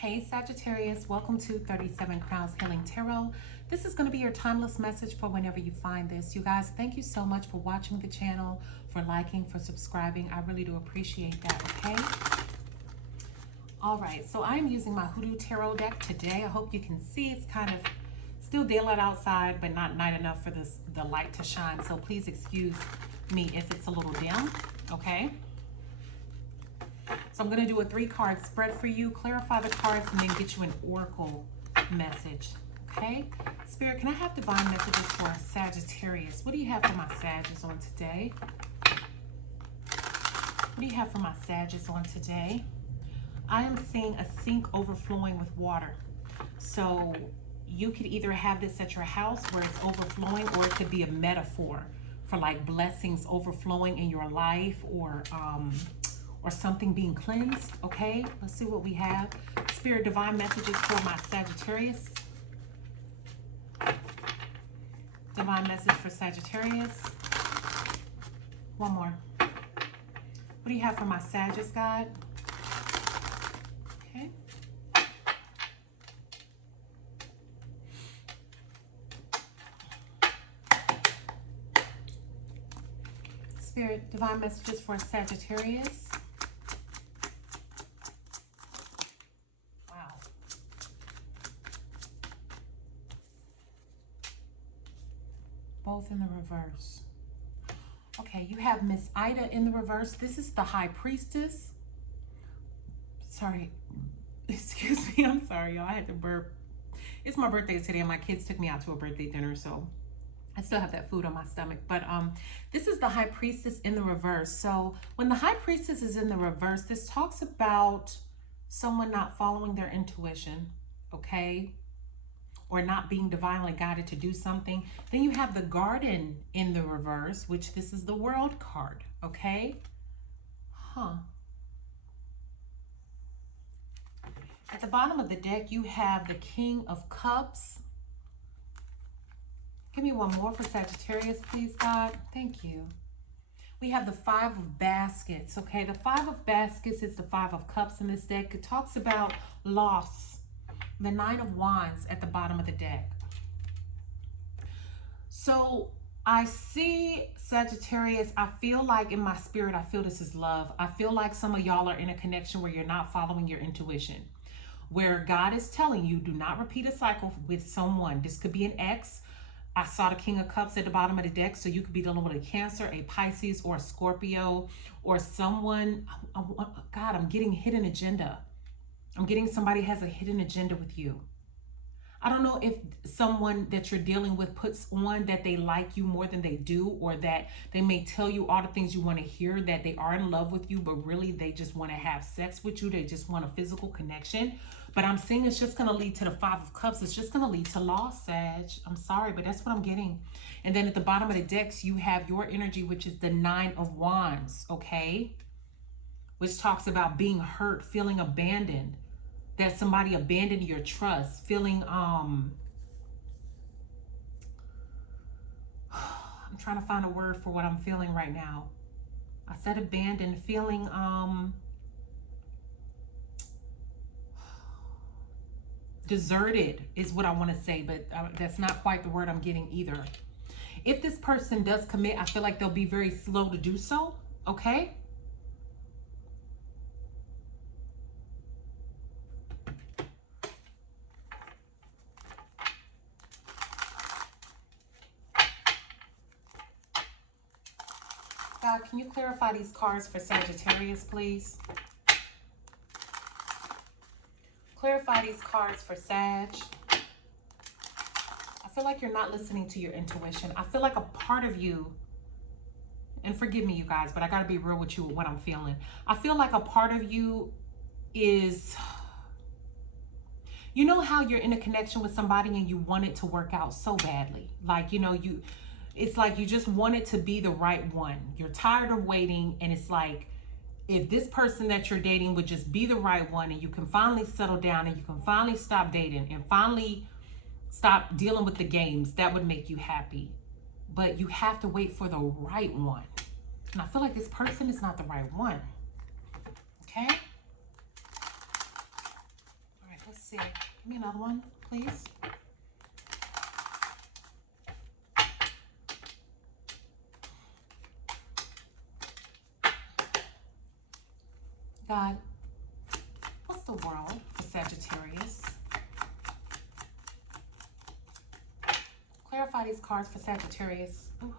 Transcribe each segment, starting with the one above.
Hey Sagittarius, welcome to 37 Crowns Healing Tarot. This is going to be your timeless message for whenever you find this. You guys, thank you so much for watching the channel, for liking, for subscribing. I really do appreciate that, okay? All right, so I'm using my Hoodoo Tarot deck today. I hope you can see it's kind of still daylight outside, but not night enough for the light to shine. So please excuse me if it's a little dim, okay? So I'm going to do a 3-card spread for you, clarify the cards, and then get you an oracle message, okay? Spirit, can I have divine messages for Sagittarius? What do you have for my Sagittarius on today? What do you have for my Sagittarius on today? I am seeing a sink overflowing with water. So you could either have this at your house where it's overflowing, or it could be a metaphor for like blessings overflowing in your life, or something being cleansed, okay? Let's see what we have. Spirit, divine messages for my Sagittarius. Divine message for Sagittarius. One more. What do you have for my Sagittarius, God? Okay. Spirit, divine messages for Sagittarius. Both in the reverse. Okay, you have Miss Ida in the reverse. This is the High Priestess. Sorry, excuse me, I'm sorry, y'all. I had to burp. It's my birthday today, and my kids took me out to a birthday dinner, so I still have that food on my stomach. But this is the High Priestess in the reverse. So when the High Priestess is in the reverse, this talks about someone not following their intuition, okay? Or not being divinely guided to do something. Then you have the Garden in the reverse, which this is the World card, okay? At the bottom of the deck, you have the King of Cups. Give me one more for Sagittarius, please, God. Thank you. We have the Five of Baskets, okay? The Five of Baskets is the Five of Cups in this deck. It talks about loss. The Nine of Wands at the bottom of the deck. So I see Sagittarius, I feel like in my spirit, I feel this is love. I feel like some of y'all are in a connection where you're not following your intuition, where God is telling you, do not repeat a cycle with someone. This could be an ex. I saw the King of Cups at the bottom of the deck, so you could be dealing with a Cancer, a Pisces, or a Scorpio, or someone, God, I'm getting hidden agenda. I'm getting somebody has a hidden agenda with you. I don't know if someone that you're dealing with puts on that they like you more than they do, or that they may tell you all the things you want to hear, that they are in love with you, but really they just want to have sex with you. They just want a physical connection. But I'm seeing it's just going to lead to the Five of Cups. It's just going to lead to loss, Sag. I'm sorry, but that's what I'm getting. And then at the bottom of the decks, you have your energy, which is the Nine of Wands, okay? Which talks about being hurt, feeling abandoned, that somebody abandoned your trust, feeling, I'm trying to find a word for what I'm feeling right now. I said abandoned, feeling, deserted is what I want to say, but that's not quite the word I'm getting either. If this person does commit, I feel like they'll be very slow to do so, okay? God, can you clarify these cards for Sagittarius, please? Clarify these cards for Sag. I feel like you're not listening to your intuition. I feel like a part of you, and forgive me, you guys, but I got to be real with you with what I'm feeling. I feel like a part of you is, you know how you're in a connection with somebody and you want it to work out so badly. Like, you know, it's like you just want it to be the right one. You're tired of waiting, and it's like, if this person that you're dating would just be the right one, and you can finally settle down, and you can finally stop dating and finally stop dealing with the games, that would make you happy. But you have to wait for the right one. And I feel like this person is not the right one. Okay? All right, see. Give me another one, please. God, what's the world for Sagittarius? Clarify these cards for Sagittarius. Ooh.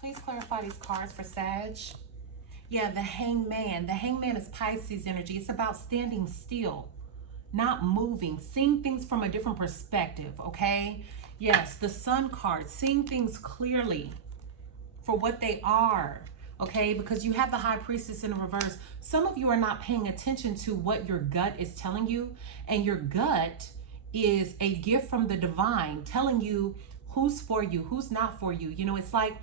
Please clarify these cards for Sag. Yeah, the Hangman. The Hangman is Pisces energy. It's about standing still, not moving, seeing things from a different perspective, okay? Yes, the Sun card, seeing things clearly for what they are, okay? Because you have the High Priestess in the reverse. Some of you are not paying attention to what your gut is telling you, and your gut is a gift from the divine telling you who's for you, who's not for you. You know, it's like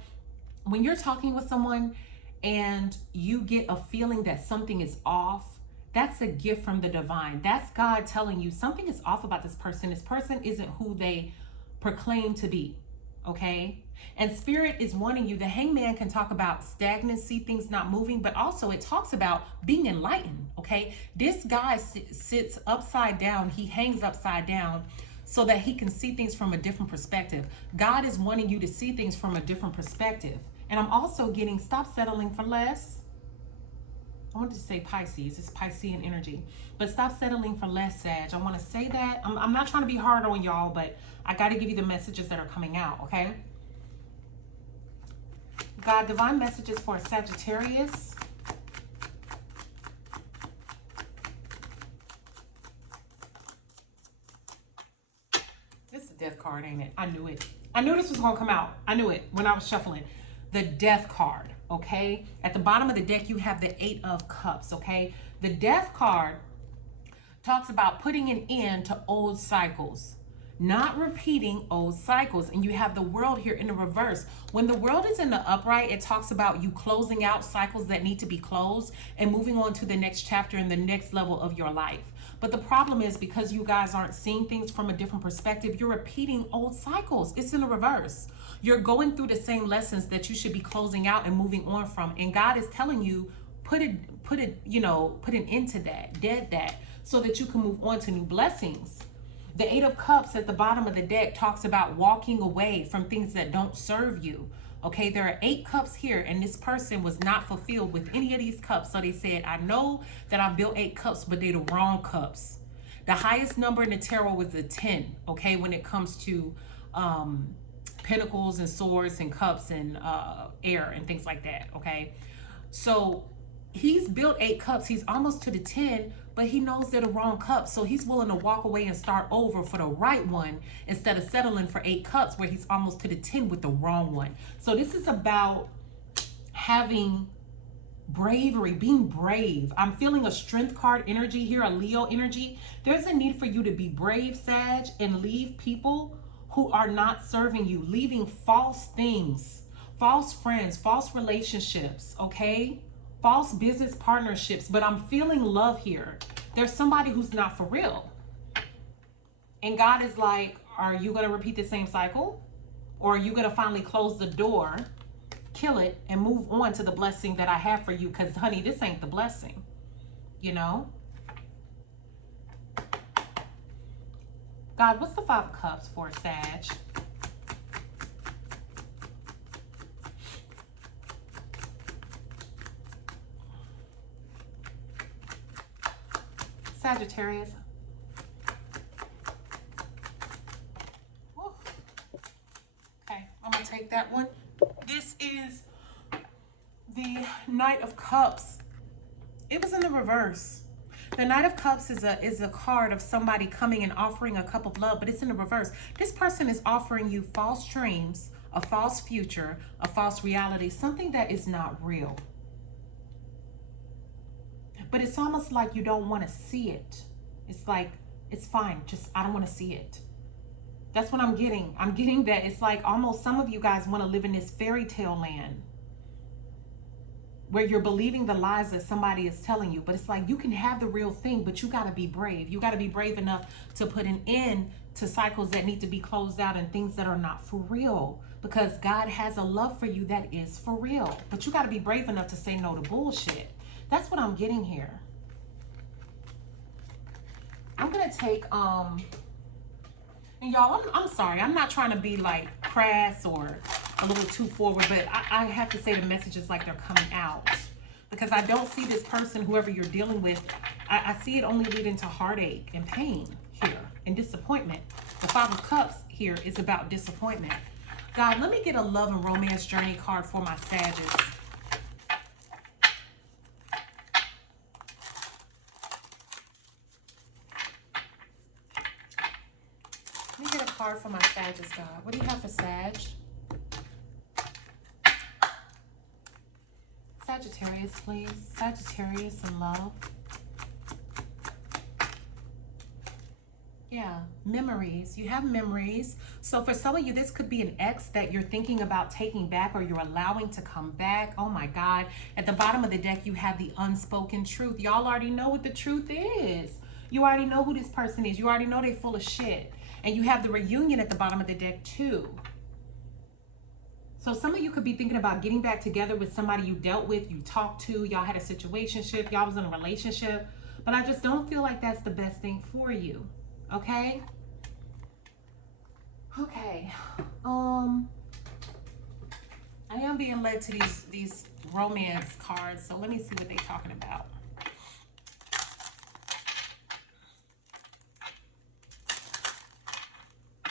when you're talking with someone and you get a feeling that something is off, that's a gift from the divine. That's God telling you something is off about this person. This person isn't who they proclaim to be, okay? And Spirit is wanting you. The Hangman can talk about stagnancy, things not moving, but also it talks about being enlightened, okay? This guy sits upside down. He hangs upside down so that he can see things from a different perspective. God is wanting you to see things from a different perspective. And I'm also getting, stop settling for less. I wanted to say Pisces, it's Piscean energy, but stop settling for less, Sag. I want to say that. I'm not trying to be hard on y'all, but I got to give you the messages that are coming out, okay? God, divine messages for Sagittarius. This is a death card, ain't it? I knew it. I knew this was going to come out. I knew it when I was shuffling. The death card, okay? At the bottom of the deck, you have the 8 of Cups, okay? The death card talks about putting an end to old cycles, not repeating old cycles. And you have the World here in the reverse. When the World is in the upright, it talks about you closing out cycles that need to be closed and moving on to the next chapter and the next level of your life. But the problem is, because you guys aren't seeing things from a different perspective, you're repeating old cycles. It's in the reverse. You're going through the same lessons that you should be closing out and moving on from. And God is telling you, put an end to that, dead that, so that you can move on to new blessings. The 8 of Cups at the bottom of the deck talks about walking away from things that don't serve you. Okay, there are 8 cups here, and this person was not fulfilled with any of these cups. So they said, I know that I built 8 cups, but they're the wrong cups. The highest number in the tarot was the 10, okay, when it comes to pentacles and swords and cups and air and things like that, okay? So he's built 8 cups. He's almost to the 10, but he knows they're the wrong cups. So he's willing to walk away and start over for the right one instead of settling for 8 cups where he's almost to the 10 with the wrong one. So this is about having bravery, being brave. I'm feeling a strength card energy here, a Leo energy. There's a need for you to be brave, Sag, and leave people who are not serving you, leaving false things, false friends, false relationships, okay? False business partnerships. But I'm feeling love here. There's somebody who's not for real. And God is like, are you going to repeat the same cycle? Or are you going to finally close the door, kill it, and move on to the blessing that I have for you? Because, honey, this ain't the blessing, you know? God, what's the 5 of Cups for Sag? Sagittarius. Woo. Okay, I'm going to take that one. This is the Knight of Cups. It was in the reverse. The Knight of Cups is a card of somebody coming and offering a cup of love, but it's in the reverse. This person is offering you false dreams, a false future, a false reality, something that is not real. But it's almost like you don't want to see it. It's like, it's fine, just I don't want to see it. That's what I'm getting. I'm getting that it's like almost some of you guys want to live in this fairy tale land where you're believing the lies that somebody is telling you. But it's like, you can have the real thing, but you got to be brave. You got to be brave enough to put an end to cycles that need to be closed out and things that are not for real, because God has a love for you that is for real. But you got to be brave enough to say no to bullshit. That's what I'm getting here. I'm going to take, and y'all, I'm sorry. I'm not trying to be like crass or a little too forward, but I have to say the messages like they're coming out. Because I don't see this person, whoever you're dealing with, I see it only leading to heartache and pain here and disappointment. The Five of Cups here is about disappointment. God, let me get a love and romance journey card for my Sagittarius. Let me get a card for my Sagittarius, God. What do you have for Sag? Sagittarius, please. Sagittarius in love. Yeah, memories. You have memories. So for some of you, this could be an ex that you're thinking about taking back or you're allowing to come back. Oh my God. At the bottom of the deck, you have the unspoken truth. Y'all already know what the truth is. You already know who this person is. You already know they're full of shit. And you have the reunion at the bottom of the deck too. So some of you could be thinking about getting back together with somebody you dealt with, you talked to, y'all had a situationship, y'all was in a relationship. But I just don't feel like that's the best thing for you. Okay. Okay. I am being led to these romance cards, so let me see what they're talking about.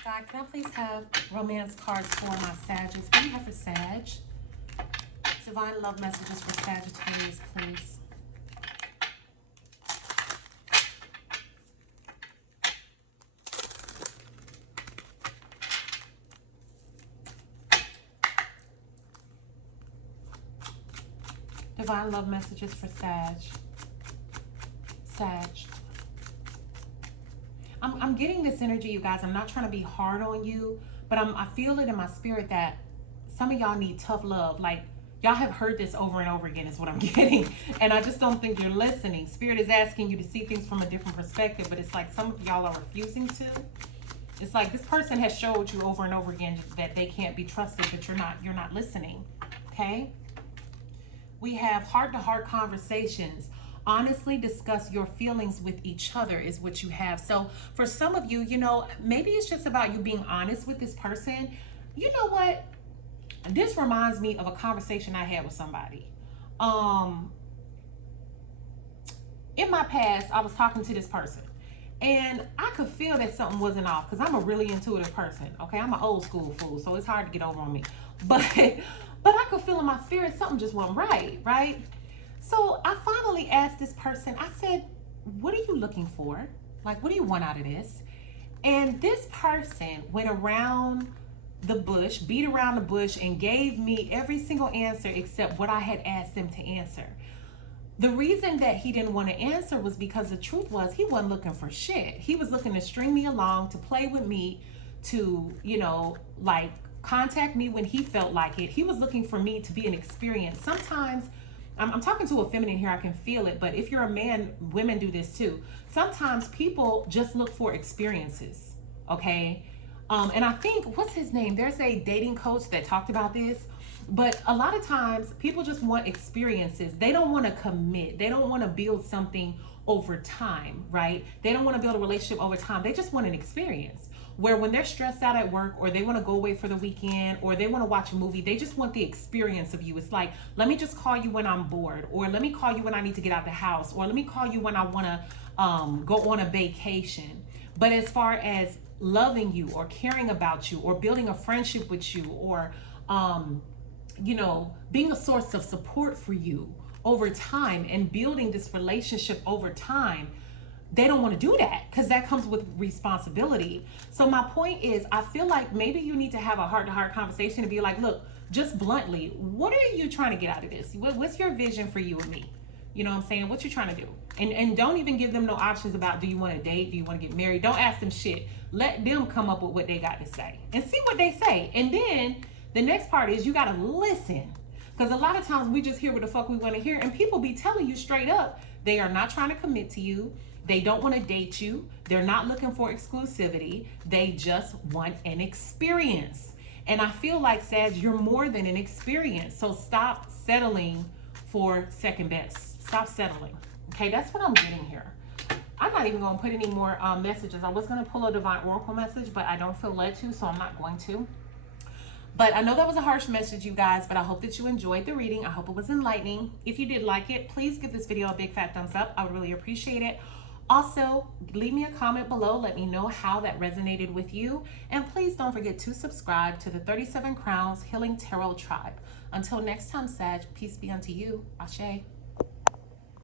God, can I please have romance cards for my Sagittarius? What do you have for Sag? Divine love messages for Sagittarius, please. Divine love messages for Sag. Sag. I'm getting this energy, you guys. I'm not trying to be hard on you, but I feel it in my spirit that some of y'all need tough love. Like, y'all have heard this over and over again is what I'm getting. And I just don't think you're listening. Spirit is asking you to see things from a different perspective, but it's like some of y'all are refusing to. It's like this person has showed you over and over again that they can't be trusted, but you're not listening. Okay? We have heart-to-heart conversations. Honestly discuss your feelings with each other is what you have. So for some of you, you know, maybe it's just about you being honest with this person. You know what? This reminds me of a conversation I had with somebody. In my past, I was talking to this person and I could feel that something wasn't off because I'm a really intuitive person. Okay, I'm an old school fool, so it's hard to get over on me. But I could feel in my spirit something just wasn't right? So I finally asked this person, I said, what are you looking for? Like, what do you want out of this? And this person went around the bush, beat around the bush, and gave me every single answer except what I had asked them to answer. The reason that he didn't want to answer was because the truth was he wasn't looking for shit. He was looking to string me along, to play with me, to, you know, like contact me when he felt like it. He was looking for me to be an experience. Sometimes, I'm talking to a feminine here, I can feel it, but if you're a man, women do this too. Sometimes people just look for experiences, okay? And I think, what's his name? There's a dating coach that talked about this, but a lot of times people just want experiences. They don't want to commit. They don't want to build something over time, right? They don't want to build a relationship over time. They just want an experience. Where when they're stressed out at work or they want to go away for the weekend or they want to watch a movie, they just want the experience of you. It's like, let me just call you when I'm bored, or let me call you when I need to get out the house, or let me call you when I want to go on a vacation. But as far as loving you or caring about you or building a friendship with you or, you know, being a source of support for you over time and building this relationship over time, they don't want to do that because that comes with responsibility. So my point is, I feel like maybe you need to have a heart-to-heart conversation and be like, look, just bluntly, what are you trying to get out of this? What's your vision for you and me? You know what I'm saying? What you trying to do? And don't even give them no options about, do you want to date? Do you want to get married? Don't ask them shit. Let them come up with what they got to say and see what they say. And then the next part is you got to listen. Because a lot of times we just hear what the fuck we want to hear, and people be telling you straight up, they are not trying to commit to you. They don't want to date you. They're not looking for exclusivity. They just want an experience. And I feel like, Sag, you're more than an experience. So stop settling for second best. Stop settling. Okay, that's what I'm getting here. I'm not even going to put any more messages. I was going to pull a Divine Oracle message, but I don't feel led to, so I'm not going to. But I know that was a harsh message, you guys, but I hope that you enjoyed the reading. I hope it was enlightening. If you did like it, please give this video a big fat thumbs up. I would really appreciate it. Also, leave me a comment below. Let me know how that resonated with you. And please don't forget to subscribe to the 37 Crowns Healing Tarot Tribe. Until next time, Sag, peace be unto you. Ashe.